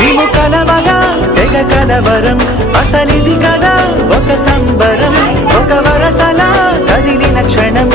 మేము కలవగా తెగ కలవరం అసలిది కదా ఒక సంబరం ఒక వరసలా కదిలిన క్షణం